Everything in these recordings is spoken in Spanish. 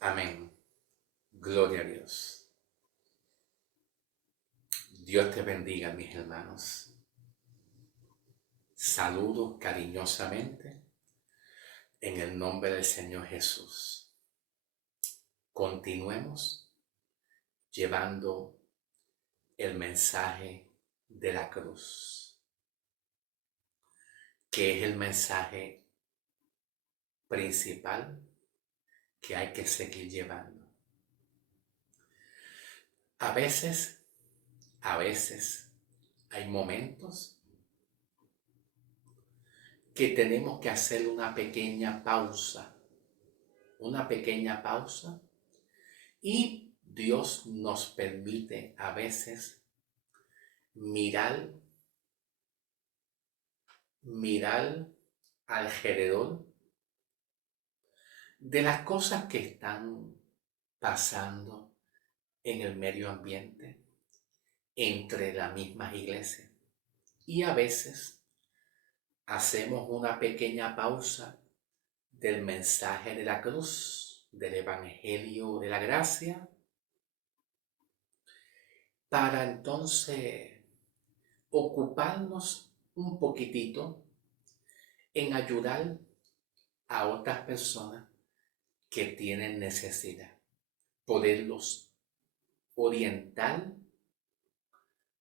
Amén. Gloria a Dios. Dios te bendiga, mis hermanos. Saludo cariñosamente en el nombre del Señor Jesús. Continuemos llevando el mensaje de la cruz, que es el mensaje principal que hay que seguir llevando. A veces hay momentos que tenemos que hacer una pequeña pausa y Dios nos permite a veces mirar alrededor de las cosas que están pasando en el medio ambiente, entre las mismas iglesias. Y a veces hacemos una pequeña pausa del mensaje de la cruz, del evangelio de la gracia, para entonces ocuparnos un poquitito en ayudar a otras personas que tienen necesidad, poderlos orientar,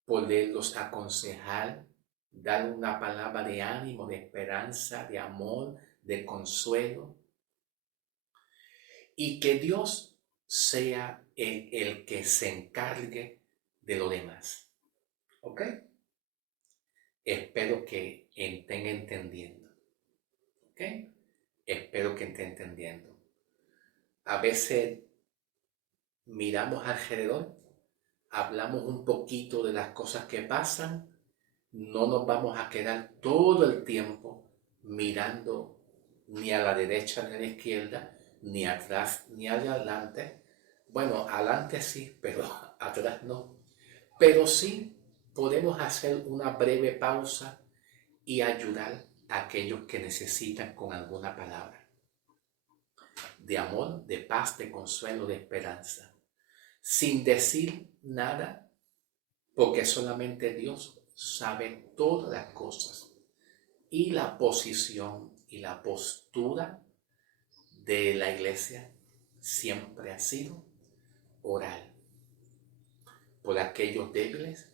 poderlos aconsejar, dar una palabra de ánimo, de esperanza, de amor, de consuelo, y que Dios sea el que se encargue de lo demás. ¿Ok? Espero que estén entendiendo. ¿Ok? Espero que estén entendiendo. A veces miramos alrededor, hablamos un poquito de las cosas que pasan, no nos vamos a quedar todo el tiempo mirando ni a la derecha ni a la izquierda, ni atrás ni adelante. Bueno, adelante sí, pero atrás no. Pero sí podemos hacer una breve pausa y ayudar a aquellos que necesitan con alguna palabra de amor, de paz, de consuelo, de esperanza, sin decir nada, porque solamente Dios sabe todas las cosas. Y la posición y la postura de la iglesia siempre ha sido orar por aquellos débiles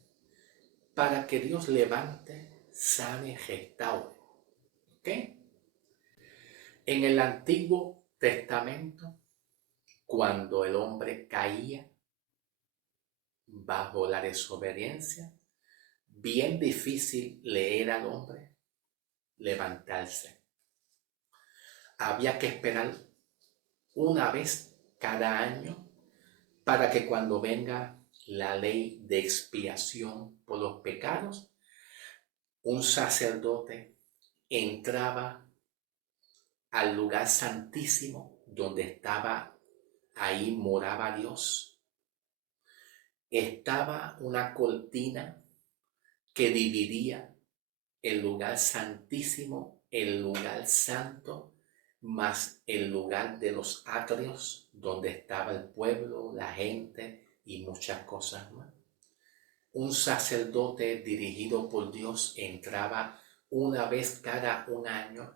para que Dios levante, sane, restaure. ¿Ok? En el Antiguo Testamento, cuando el hombre caía bajo la desobediencia, bien difícil le era al hombre levantarse. Había que esperar una vez cada año para que cuando venga la ley de expiación por los pecados, un sacerdote entraba al lugar santísimo donde ahí moraba Dios. Estaba una cortina que dividía el lugar santísimo, el lugar santo, más el lugar de los atrios donde estaba el pueblo, la gente y muchas cosas más. Un sacerdote dirigido por Dios entraba una vez cada un año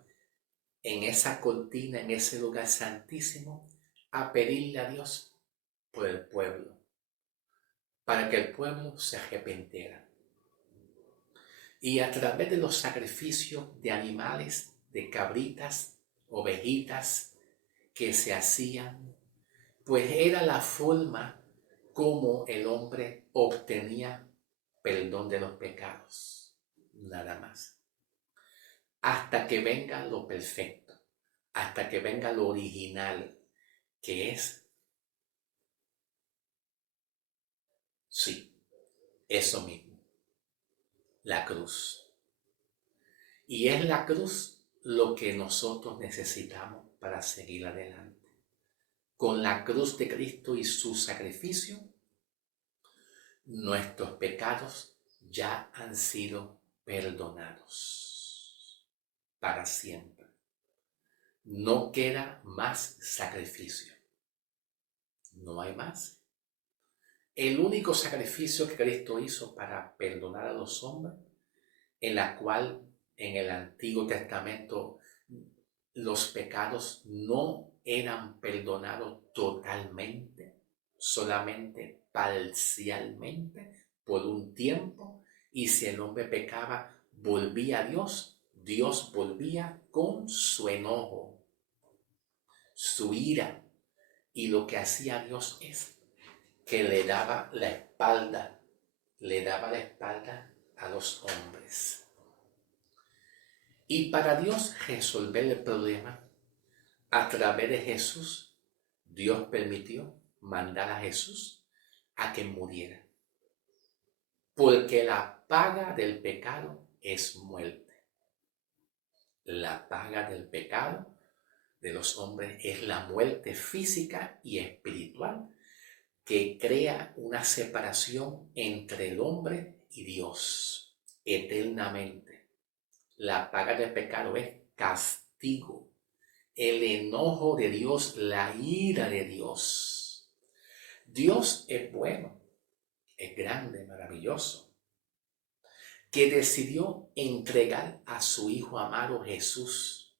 en esa cortina, en ese lugar santísimo, a pedirle a Dios por el pueblo, para que el pueblo se arrepintiera. Y a través de los sacrificios de animales, de cabritas, ovejitas que se hacían, pues era la forma como el hombre obtenía perdón de los pecados, nada más. Hasta que venga lo perfecto, hasta que venga lo original, que es, sí, eso mismo, la cruz. Y es la cruz lo que nosotros necesitamos para seguir adelante. Con la cruz de Cristo y su sacrificio, nuestros pecados ya han sido perdonados para siempre. No queda más sacrificio. no hay más. El único sacrificio que Cristo hizo para perdonar a los hombres, en la cual en el Antiguo Testamento los pecados no eran perdonados totalmente, solamente parcialmente por un tiempo, y si el hombre pecaba, volvía a Dios, Dios volvía con su enojo, su ira, y lo que hacía Dios es que le daba la espalda a los hombres. Y para Dios resolver el problema a través de Jesús, Dios permitió mandar a Jesús a que muriera. Porque la paga del pecado es muerte. La paga del pecado de los hombres es la muerte física y espiritual que crea una separación entre el hombre y Dios eternamente. La paga del pecado es castigo, el enojo de Dios, la ira de Dios. Dios es bueno, es grande, maravilloso, que decidió entregar a su Hijo amado Jesús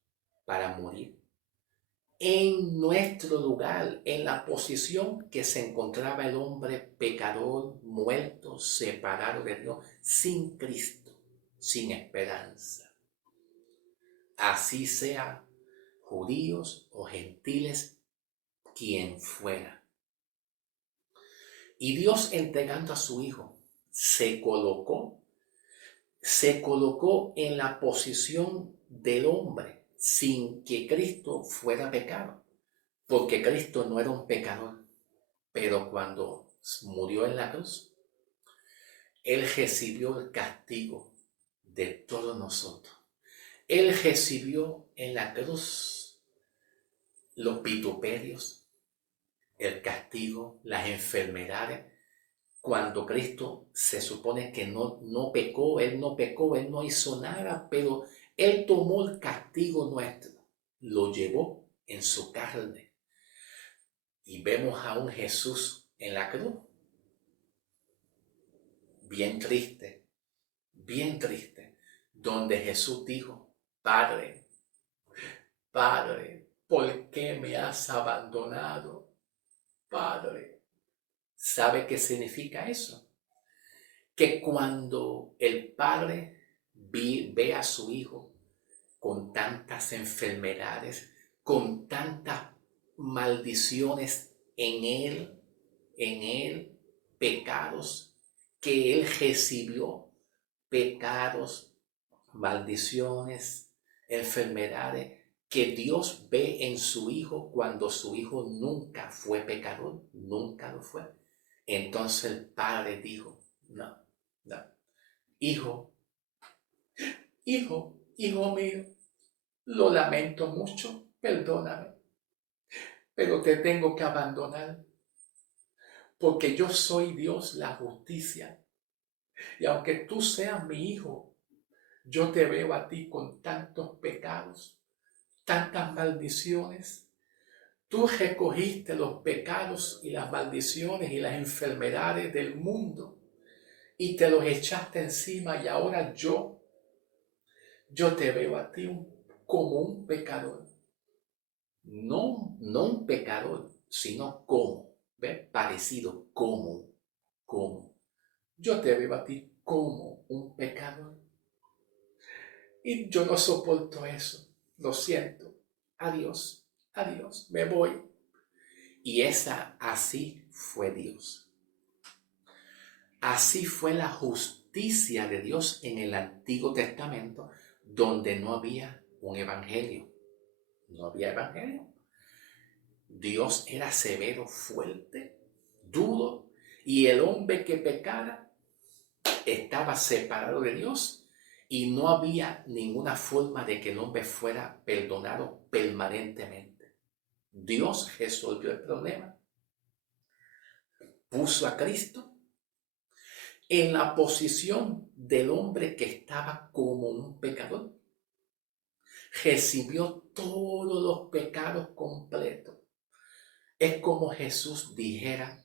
para morir en nuestro lugar, en la posición que se encontraba el hombre pecador, muerto, separado de Dios, sin Cristo, sin esperanza. Así sea judíos o gentiles, quien fuera. Y Dios, entregando a su Hijo, se colocó en la posición del hombre sin que Cristo fuera pecado, porque Cristo no era un pecador, pero cuando murió en la cruz, Él recibió el castigo de todos nosotros. Él recibió en la cruz los vituperios, el castigo, las enfermedades. Cuando Cristo se supone que no pecó, Él no hizo nada, pero Él tomó el castigo nuestro, lo llevó en su carne. Y vemos a un Jesús en la cruz, bien triste, donde Jesús dijo: Padre, ¿por qué me has abandonado? Padre. ¿Sabe qué significa eso? Que cuando el Padre ve a su Hijo con tantas enfermedades, con tantas maldiciones en él, pecados, que Él recibió, pecados, maldiciones, enfermedades, que Dios ve en su Hijo cuando su Hijo nunca fue pecador, nunca lo fue. Entonces el Padre dijo: no, hijo mío, lo lamento mucho, perdóname, pero te tengo que abandonar, porque yo soy Dios, la justicia, y aunque tú seas mi hijo, yo te veo a ti con tantos pecados, tantas maldiciones. Tú recogiste los pecados y las maldiciones y las enfermedades del mundo y te los echaste encima, y ahora yo te veo a ti como un pecador. No un pecador, sino como, ¿ves? Parecido, como. Yo te veo a ti como un pecador. Y yo no soporto eso. Lo siento. Adiós, me voy. Y así fue Dios. Así fue la justicia de Dios en el Antiguo Testamento, donde no había un evangelio. No había evangelio. Dios era severo, fuerte, duro, y el hombre que pecara estaba separado de Dios, y no había ninguna forma de que el hombre fuera perdonado permanentemente. Dios resolvió el problema. Puso a Cristo en la posición del hombre que estaba como un pecador. Recibió todos los pecados completos. Es como Jesús dijera,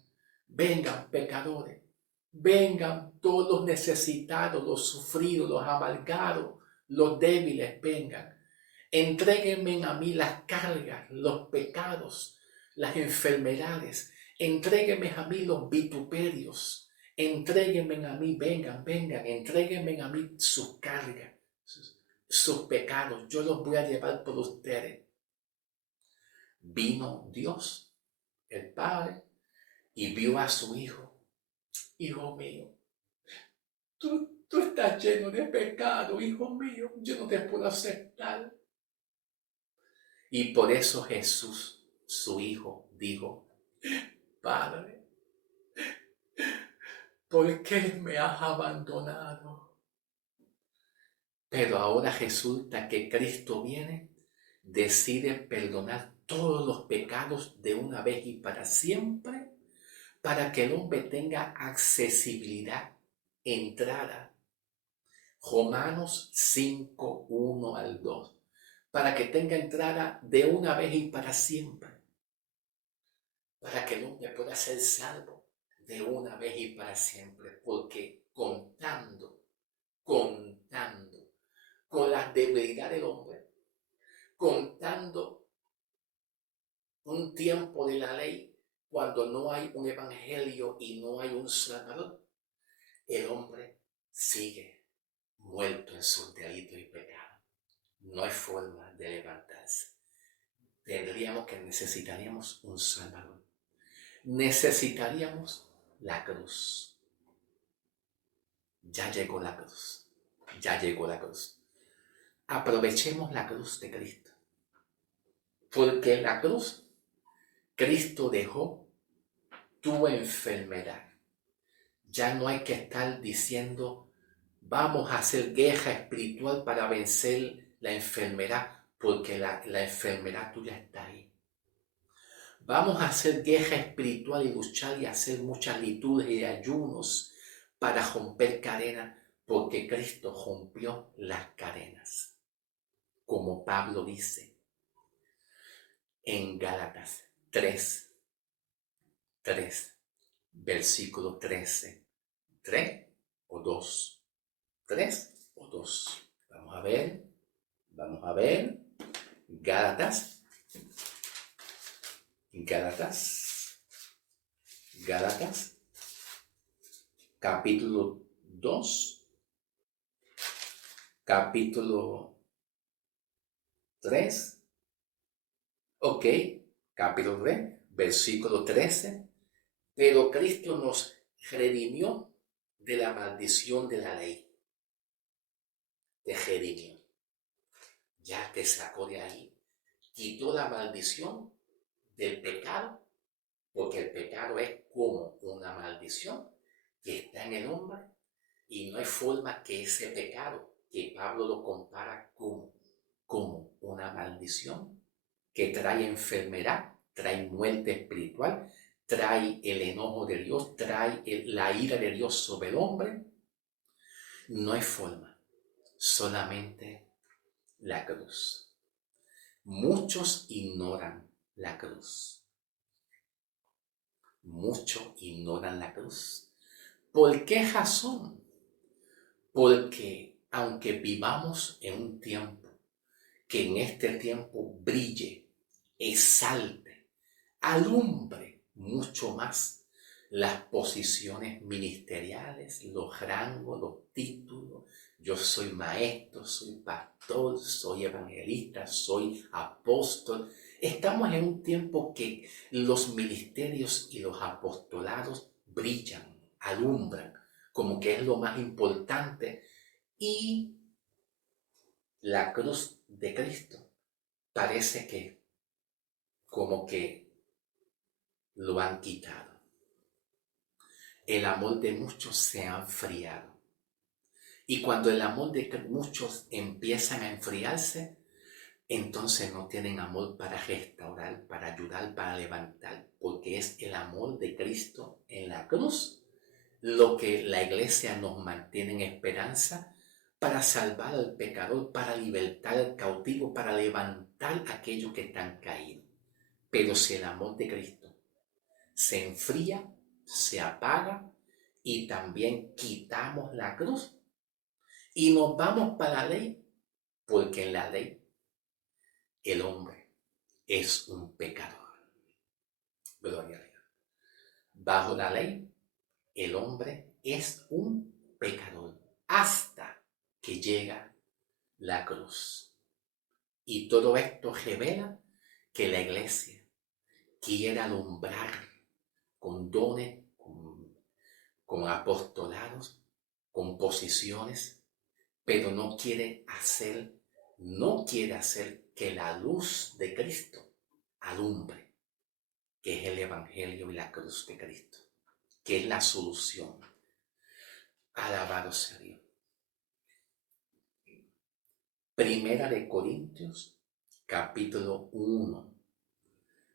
vengan pecadores, vengan todos los necesitados, los sufridos, los amargados, los débiles, vengan. Entréguenme a mí las cargas, los pecados, las enfermedades. Entréguenme a mí los vituperios. Entréguenme a mí, vengan, vengan, entréguenme a mí sus cargas, sus pecados. Yo los voy a llevar por ustedes. Vino Dios, el Padre, y vio a su hijo. Hijo mío, tú estás lleno de pecado, hijo mío. Yo no te puedo aceptar. Y por eso Jesús, su hijo, dijo, Padre, ¿por qué me has abandonado? Pero ahora resulta que Cristo viene, decide perdonar todos los pecados de una vez y para siempre, para que el hombre tenga accesibilidad, entrada. Romanos 5, 1 al 2, para que tenga entrada de una vez y para siempre, para que el hombre pueda ser salvo de una vez y para siempre, porque contando con las debilidades del hombre, contando un tiempo de la ley, cuando no hay un evangelio y no hay un salvador, el hombre sigue muerto en sus delitos y pecados. No hay forma de levantarse. Necesitaríamos un salvador. Necesitaríamos la cruz. Ya llegó la cruz. Ya llegó la cruz. Aprovechemos la cruz de Cristo. Porque en la cruz, Cristo dejó tu enfermedad. Ya no hay que estar diciendo, vamos a hacer guerra espiritual para vencer la enfermedad, porque la enfermedad tuya está ahí. Vamos a hacer guerra espiritual y luchar y hacer muchas liturgias y ayunos para romper cadenas, porque Cristo rompió las cadenas. Como Pablo dice en Gálatas 3, versículo 13. 3 o 2. 3 o 2. Vamos a ver. Gálatas. Capítulo 2. Capítulo 3. Ok. Capítulo 3. Versículo 13. Pero Cristo nos redimió de la maldición de la ley. Te redimió. Ya te sacó de ahí. Quitó la maldición del pecado, porque el pecado es como una maldición que está en el hombre y no hay forma que ese pecado, que Pablo lo compara como una maldición que trae enfermedad, trae muerte espiritual, trae el enojo de Dios, trae la ira de Dios sobre el hombre. No hay forma, solamente la cruz. Muchos ignoran la cruz. Muchos ignoran la cruz. ¿Por qué razón? Porque aunque vivamos en un tiempo, que en este tiempo brille, exalte, alumbre mucho más las posiciones ministeriales, los rangos, los títulos. Yo soy maestro, soy pastor, soy evangelista, soy apóstol. Estamos en un tiempo que los ministerios y los apostolados brillan, alumbran, como que es lo más importante. Y la cruz de Cristo parece que como que lo han quitado. El amor de muchos se ha enfriado. Y cuando el amor de muchos empiezan a enfriarse, entonces no tienen amor para restaurar, para ayudar, para levantar, porque es el amor de Cristo en la cruz lo que la iglesia nos mantiene en esperanza para salvar al pecador, para libertar al cautivo, para levantar a aquellos que están caídos. Pero si el amor de Cristo se enfría, se apaga y también quitamos la cruz y nos vamos para la ley, porque en la ley el hombre es un pecador. Gloria a Dios. Bajo la ley, el hombre es un pecador hasta que llega la cruz. Y todo esto revela que la iglesia quiere alumbrar con dones, con apostolados, con posiciones, pero no quiere hacer que la luz de Cristo alumbre, que es el Evangelio y la cruz de Cristo, que es la solución. Alabado sea Dios. Primera de Corintios, capítulo 1,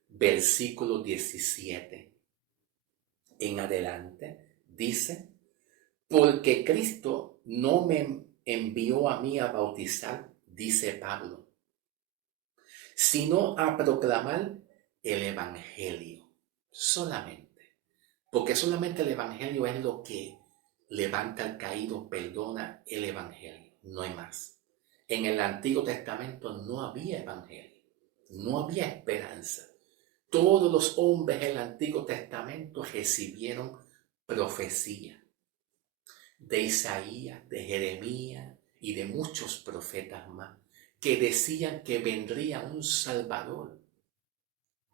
versículo 17 en adelante, dice: porque Cristo no me envió a mí a bautizar, dice Pablo, sino a proclamar el Evangelio solamente. Porque solamente el Evangelio es lo que levanta al caído, perdona, el Evangelio, no hay más. En el Antiguo Testamento no había Evangelio, no había esperanza. Todos los hombres del Antiguo Testamento recibieron profecía de Isaías, de Jeremías y de muchos profetas más, que decían que vendría un Salvador,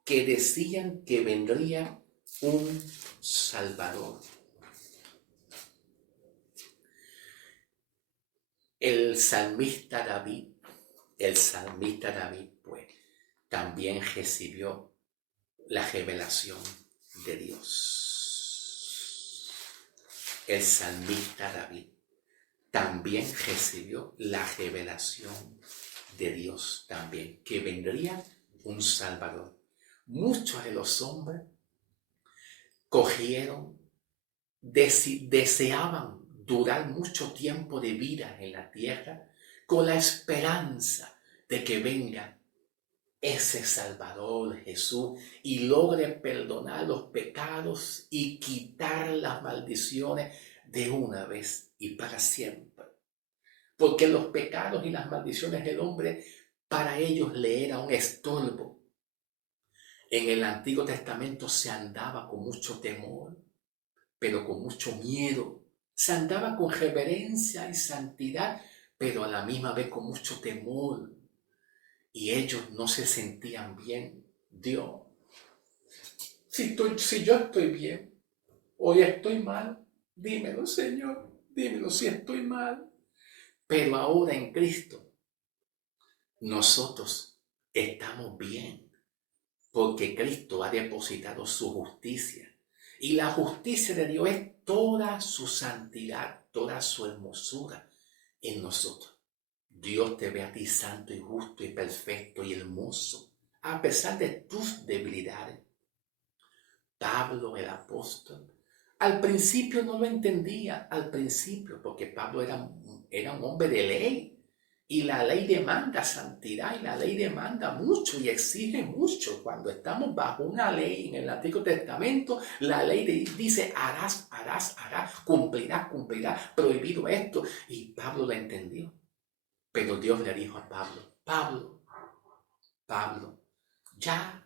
que decían que vendría un Salvador. El salmista David, pues, también recibió la revelación de Dios. El salmista David también recibió la revelación de Dios también, que vendría un Salvador. Muchos de los hombres cogieron, deseaban durar mucho tiempo de vida en la tierra con la esperanza de que venga ese Salvador Jesús y logre perdonar los pecados y quitar las maldiciones de una vez y para siempre. Porque los pecados y las maldiciones del hombre para ellos le era un estorbo. En el Antiguo Testamento se andaba con mucho temor, pero con mucho miedo. Se andaba con reverencia y santidad, pero a la misma vez con mucho temor. Y ellos no se sentían bien. Dios, si yo estoy bien, hoy estoy mal, dímelo, Señor, dímelo si estoy mal. Pero ahora en Cristo, nosotros estamos bien, porque Cristo ha depositado su justicia. Y la justicia de Dios es toda su santidad, toda su hermosura en nosotros. Dios te ve a ti santo y justo y perfecto y hermoso, a pesar de tus debilidades. Pablo, el apóstol, al principio no lo entendía, porque Pablo era un hombre de ley. Y la ley demanda santidad y la ley demanda mucho y exige mucho. Cuando estamos bajo una ley en el Antiguo Testamento, la ley dice harás, cumplirás, prohibido esto. Y Pablo lo entendió. Pero Dios le dijo a Pablo, ya,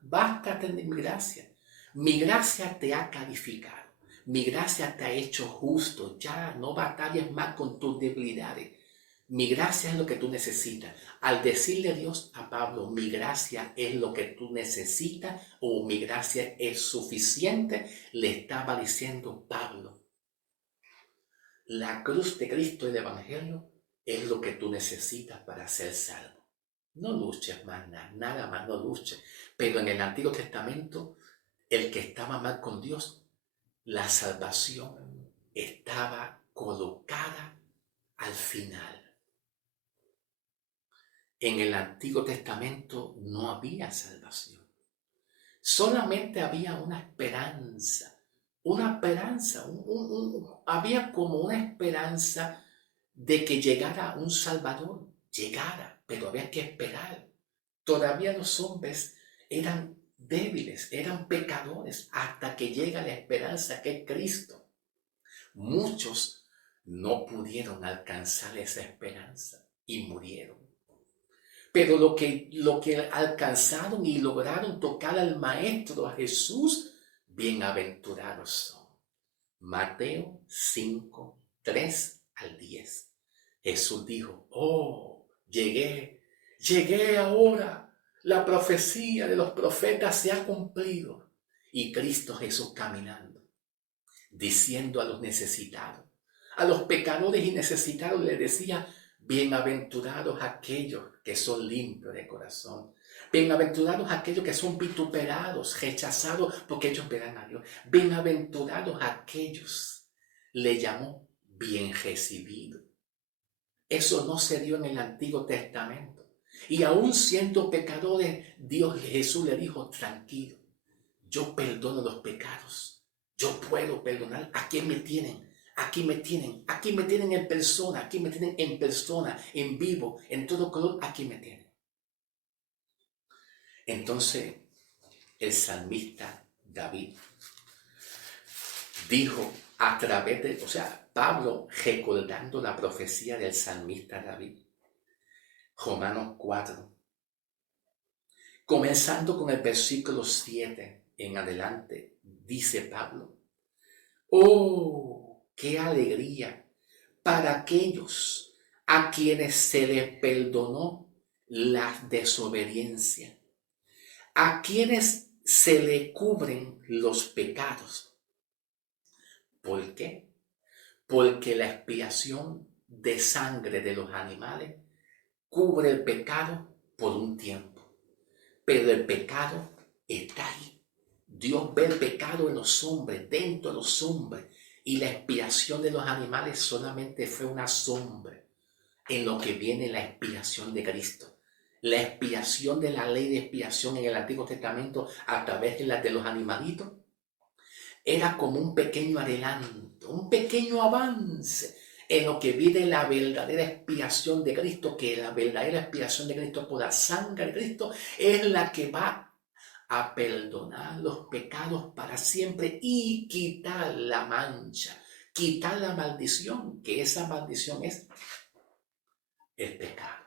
bástate de mi gracia. Mi gracia te ha calificado. Mi gracia te ha hecho justo. Ya no batalles más con tus debilidades. Mi gracia es lo que tú necesitas. Al decirle a Dios a Pablo, mi gracia es lo que tú necesitas o mi gracia es suficiente, le estaba diciendo Pablo, la cruz de Cristo y el Evangelio es lo que tú necesitas para ser salvo. No luches más, nada más, no luches. Pero en el Antiguo Testamento, el que estaba mal con Dios, la salvación estaba colocada al final. En el Antiguo Testamento no había salvación. Solamente había una esperanza. Había como una esperanza de que llegara un Salvador. Pero había que esperar. Todavía los hombres eran débiles, eran pecadores, hasta que llega la esperanza que es Cristo. Muchos no pudieron alcanzar esa esperanza y murieron. Pero lo que alcanzaron y lograron tocar al Maestro, a Jesús, bienaventurados son. Mateo 5, 3 al 10. Jesús dijo, oh, llegué ahora. La profecía de los profetas se ha cumplido. Y Cristo Jesús caminando, diciendo a los necesitados, a los pecadores y necesitados les decía, bienaventurados aquellos que son limpios de corazón. Bienaventurados aquellos que son vituperados, rechazados, porque ellos verán a Dios. Bienaventurados aquellos, le llamó bien recibido. Eso no se dio en el Antiguo Testamento. Y aún siendo pecadores, Jesús le dijo, tranquilo, yo perdono los pecados. Yo puedo perdonar. ¿A quién me tienen? Aquí me tienen. Aquí me tienen en persona. Aquí me tienen en persona, en vivo, en todo color. Aquí me tienen. Entonces, el salmista David dijo a través de, Pablo recordando la profecía del salmista David, Romanos 4, comenzando con el versículo 7 en adelante, dice Pablo, oh, qué alegría para aquellos a quienes se les perdonó la desobediencia, a quienes se le cubren los pecados. ¿Por qué? Porque la expiación de sangre de los animales cubre el pecado por un tiempo, pero el pecado está ahí. Dios ve el pecado en los hombres, dentro de los hombres, y la expiación de los animales solamente fue una sombra en lo que viene la expiación de Cristo. La expiación de la ley de expiación en el Antiguo Testamento a través de los animalitos era como un pequeño adelanto, un pequeño avance en lo que viene la verdadera expiación de Cristo, que la verdadera expiación de Cristo por la sangre de Cristo es la que va a perdonar los pecados para siempre y quitar la mancha, quitar la maldición, que esa maldición es el pecado.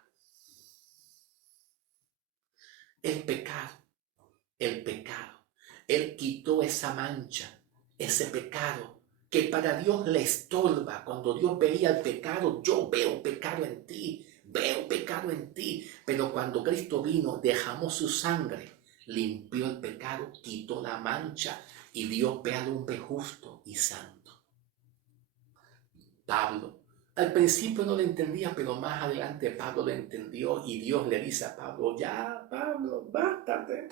El pecado, el pecado. Él quitó esa mancha, ese pecado que para Dios le estorba. Cuando Dios veía el pecado, yo veo pecado en ti, veo pecado en ti. Pero cuando Cristo vino, derramó su sangre, limpió el pecado, quitó la mancha y Dios ve al hombre justo y santo. Pablo, al principio no lo entendía, pero más adelante Pablo lo entendió y Dios le dice a Pablo, ya Pablo, bástate.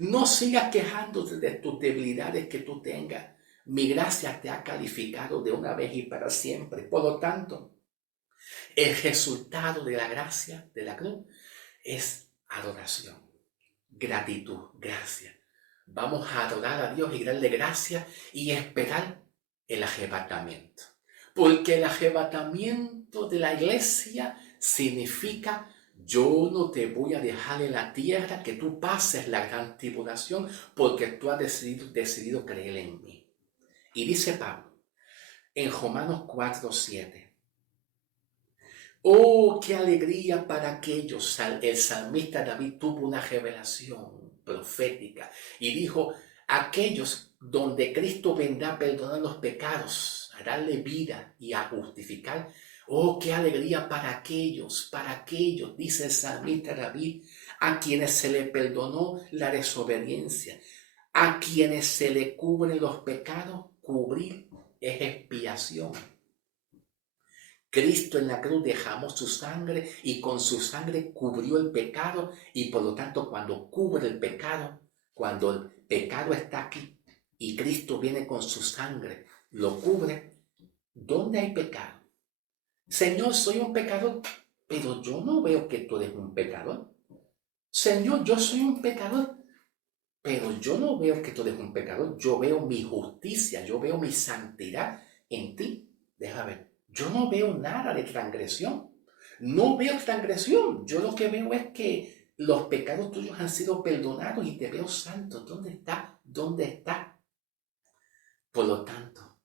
No sigas quejándote de tus debilidades que tú tengas. Mi gracia te ha calificado de una vez y para siempre. Por lo tanto, el resultado de la gracia de la cruz es adoración, gratitud, gracia. Vamos a adorar a Dios y darle gracias y esperar el arrebatamiento. Porque el arrebatamiento de la iglesia significa yo no te voy a dejar en la tierra que tú pases la gran tribulación porque tú has decidido creer en mí. Y dice Pablo en Romanos 4, 7. Oh, qué alegría para aquellos. El salmista David tuvo una revelación profética y dijo, aquellos donde Cristo vendrá a perdonar los pecados, a darle vida y a justificar. Oh, qué alegría para aquellos, dice el salmista David, a quienes se le perdonó la desobediencia, a quienes se le cubren los pecados. Cubrir es expiación. Cristo en la cruz derramó su sangre y con su sangre cubrió el pecado y por lo tanto cuando cubre el pecado, cuando el pecado está aquí y Cristo viene con su sangre, lo cubre, ¿dónde hay pecado? Señor, soy un pecador, pero yo no veo que tú eres un pecador. Señor, yo soy un pecador, pero yo no veo que tú eres un pecador. Yo veo mi justicia, yo veo mi santidad en ti. Déjame ver. Yo no veo nada de transgresión. No veo transgresión. Yo lo que veo es que los pecados tuyos han sido perdonados y te veo santo. ¿Dónde está? ¿Dónde está? Por lo tanto,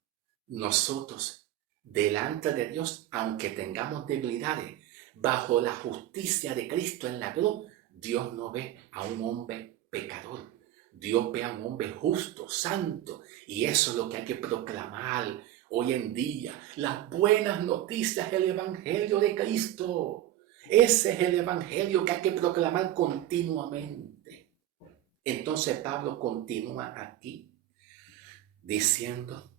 nosotros, delante de Dios, aunque tengamos debilidades, bajo la justicia de Cristo en la cruz, Dios no ve a un hombre pecador. Dios ve a un hombre justo, santo, y eso es lo que hay que proclamar hoy en día. Las buenas noticias del Evangelio de Cristo. Ese es el Evangelio que hay que proclamar continuamente. Entonces Pablo continúa aquí diciendo,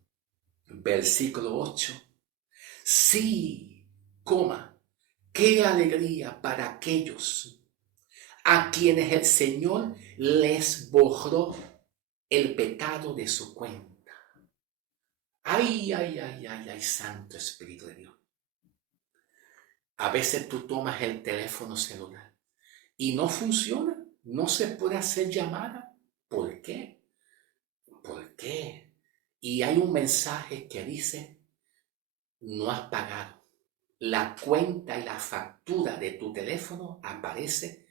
versículo 8, sí, qué alegría para aquellos a quienes el Señor les borró el pecado de su cuenta. Ay, ay, ay, ay, ay, Santo Espíritu de Dios. A veces tú tomas el teléfono celular y no funciona, no se puede hacer llamada. ¿Por qué? ¿Por qué? Y hay un mensaje que dice, no has pagado. La cuenta y la factura de tu teléfono aparece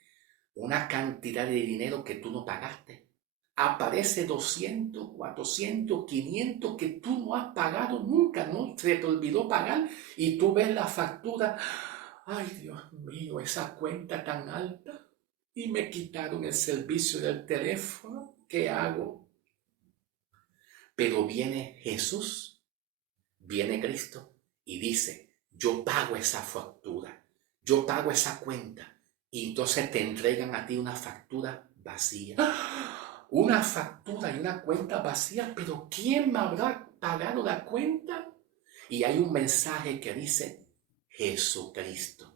una cantidad de dinero que tú no pagaste. Aparece 200, 400, 500 que tú no has pagado nunca, no se te olvidó pagar y tú ves la factura. Ay, Dios mío, esa cuenta tan alta y me quitaron el servicio del teléfono. ¿Qué hago? Pero viene Jesús, viene Cristo y dice, yo pago esa factura, yo pago esa cuenta. Y entonces te entregan a ti una factura vacía. Una factura y una cuenta vacía, pero ¿quién me habrá pagado la cuenta? Y hay un mensaje que dice, Jesucristo.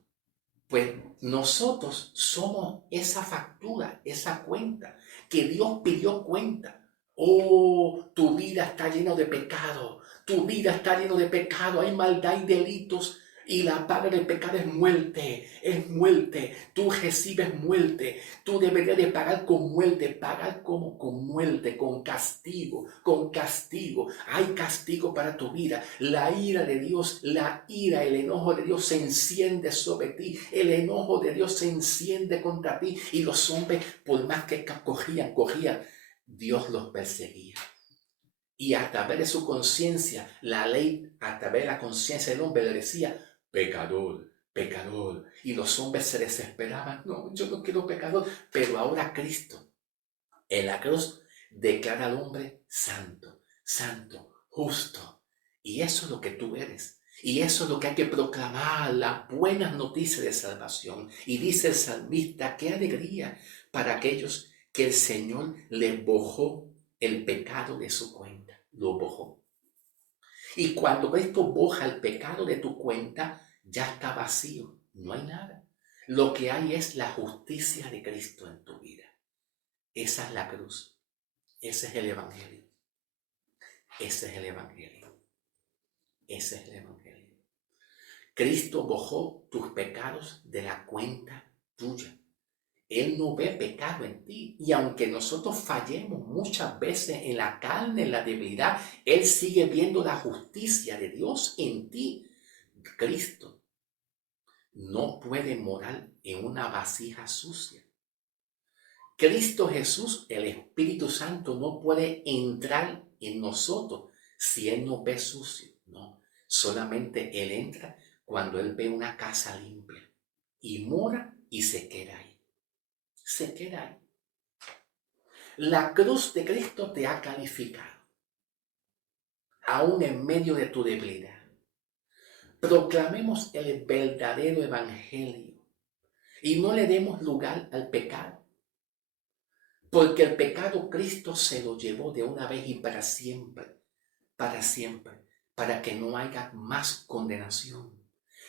Pues nosotros somos esa factura, esa cuenta, que Dios pidió cuenta. Oh, tu vida está llena de pecado, tu vida está llena de pecado, hay maldad y delitos y la paga del pecado es muerte, tú recibes muerte, tú deberías de pagar con muerte, pagar como con muerte, con castigo, hay castigo para tu vida, la ira de Dios, el enojo de Dios se enciende sobre ti, el enojo de Dios se enciende contra ti y los hombres, por más que cogían, Dios los perseguía. Y a través de su conciencia, la ley, a través de la conciencia del hombre le decía, pecador, pecador. Y los hombres se desesperaban, no, yo no quiero pecador. Pero ahora Cristo, en la cruz, declara al hombre santo, santo, justo. Y eso es lo que tú eres. Y eso es lo que hay que proclamar, las buenas noticias de salvación. Y dice el salmista, qué alegría para aquellos que el Señor les borró el pecado de su cuenta. Lo borró. Y cuando Cristo borra el pecado de tu cuenta, ya está vacío. No hay nada. Lo que hay es la justicia de Cristo en tu vida. Esa es la cruz. Ese es el Evangelio. Ese es el Evangelio. Ese es el Evangelio. Cristo borró tus pecados de la cuenta tuya. Él no ve pecado en ti. Y aunque nosotros fallemos muchas veces en la carne, en la debilidad, Él sigue viendo la justicia de Dios en ti. Cristo no puede morar en una vasija sucia. Cristo Jesús, el Espíritu Santo, no puede entrar en nosotros si Él no ve sucio. No, solamente Él entra cuando Él ve una casa limpia y mora y se queda ahí. Se queda ahí. La cruz de Cristo te ha calificado, aún en medio de tu debilidad. Proclamemos el verdadero evangelio y no le demos lugar al pecado, porque el pecado Cristo se lo llevó de una vez y para siempre, para que no haya más condenación.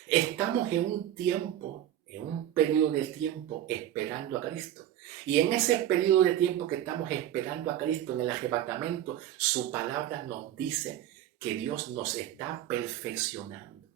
Estamos en un tiempo, en un periodo de tiempo esperando a Cristo. Y en ese periodo de tiempo que estamos esperando a Cristo en el arrebatamiento, su palabra nos dice que Dios nos está perfeccionando,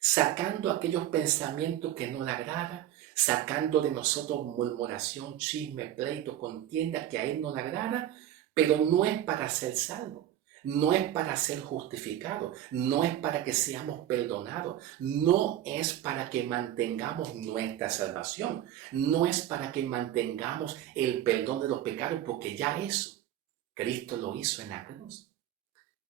sacando aquellos pensamientos que no le agradan, sacando de nosotros murmuración, chisme, pleito, contienda que a Él no le agrada, pero no es para ser salvo. No es para ser justificados, no es para que seamos perdonados, no es para que mantengamos nuestra salvación, no es para que mantengamos el perdón de los pecados, porque ya eso Cristo lo hizo en la cruz.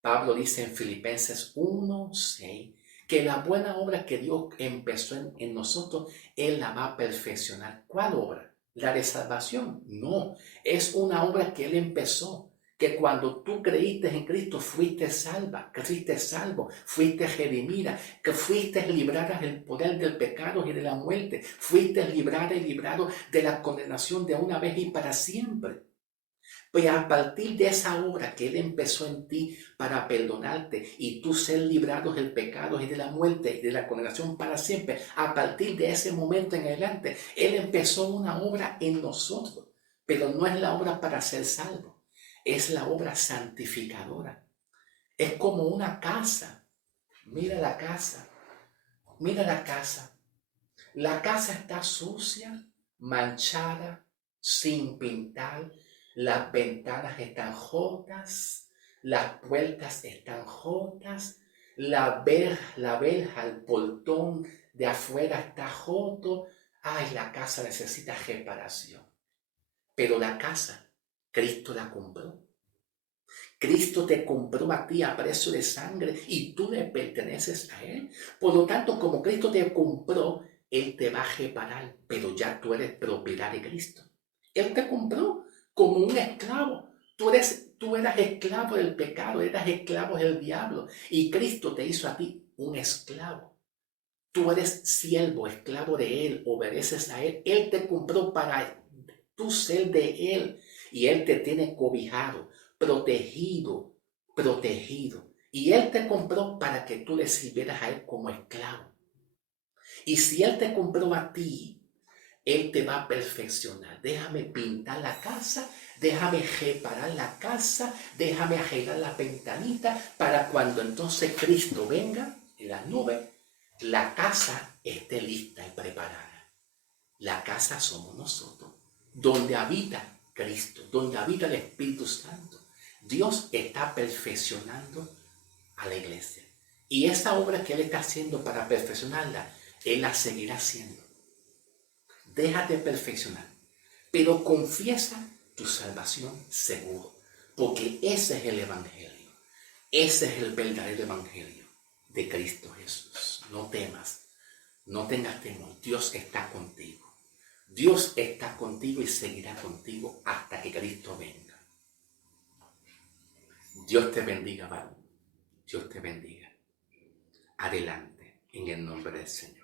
Pablo dice en Filipenses 1:6 que la buena obra que Dios empezó en nosotros, Él la va a perfeccionar. ¿Cuál obra? ¿La de salvación? No, es una obra que Él empezó. Que cuando tú creíste en Cristo fuiste salva, fuiste salvo, fuiste redimida, que fuiste librada del poder del pecado y de la muerte, fuiste librada y librado de la condenación de una vez y para siempre. Pues a partir de esa obra que Él empezó en ti para perdonarte y tú ser librado del pecado y de la muerte y de la condenación para siempre, a partir de ese momento en adelante, Él empezó una obra en nosotros, pero no es la obra para ser salvo, es la obra santificadora. Es como una casa. Mira la casa, mira la casa. La casa está sucia, manchada, sin pintar. Las ventanas están rotas, las puertas están rotas, la verja, el portón de afuera está roto. Ay, la casa necesita reparación. Pero la casa, Cristo la compró. Cristo te compró a ti a precio de sangre y tú le perteneces a Él. Por lo tanto, como Cristo te compró, Él te va a reparar, pero ya tú eres propiedad de Cristo. Él te compró como un esclavo. Tú eras esclavo del pecado, eras esclavo del diablo y Cristo te hizo a ti un esclavo. Tú eres siervo, esclavo de Él, obedeces a Él. Él te compró para tú ser de Él y Él te tiene cobijado, protegido, protegido. Y Él te compró para que tú le sirvieras a Él como esclavo. Y si Él te compró a ti, Él te va a perfeccionar. Déjame pintar la casa, déjame reparar la casa, déjame arreglar la ventanita para cuando entonces Cristo venga en las nubes, la casa esté lista y preparada. La casa somos nosotros, donde habita Cristo, donde habita el Espíritu Santo. Dios está perfeccionando a la iglesia. Y esa obra que Él está haciendo para perfeccionarla, Él la seguirá haciendo. Déjate perfeccionar, pero confiesa tu salvación seguro, porque ese es el Evangelio. Ese es el verdadero Evangelio de Cristo Jesús. No temas, no tengas temor. Dios está contigo. Dios está contigo y seguirá contigo hasta que Cristo venga. Dios te bendiga, varón. Dios te bendiga. Adelante, en el nombre del Señor.